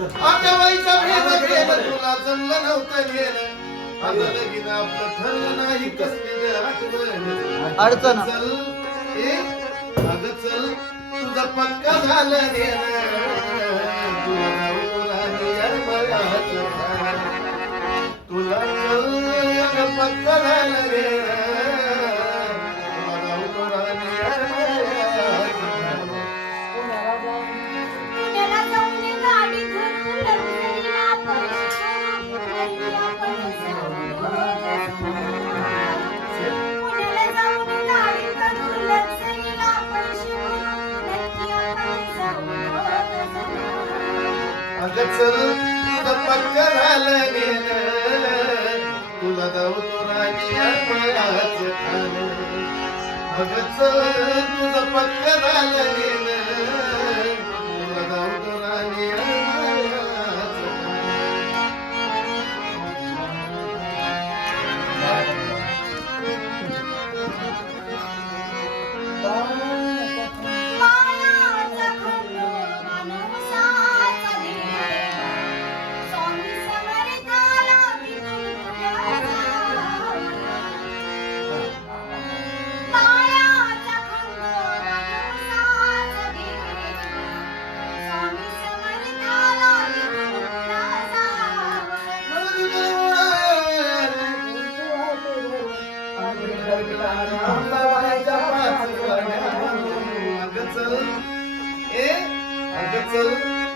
आता बाईचा भेद केलं तुला जमलं नव्हतं गेलं आता लगीन आपलं ठरलं नाही कसली आठवण अडचण. चल ए अगं चल तुझं पक्का झालं नेलं तुला झालं. तुला पक्का झालं नेलं पक्क झालं गेलं. तुला धावतो राणी यारमळ्याचं तुझं पक्क झालं गेलं. चल ए अगं चल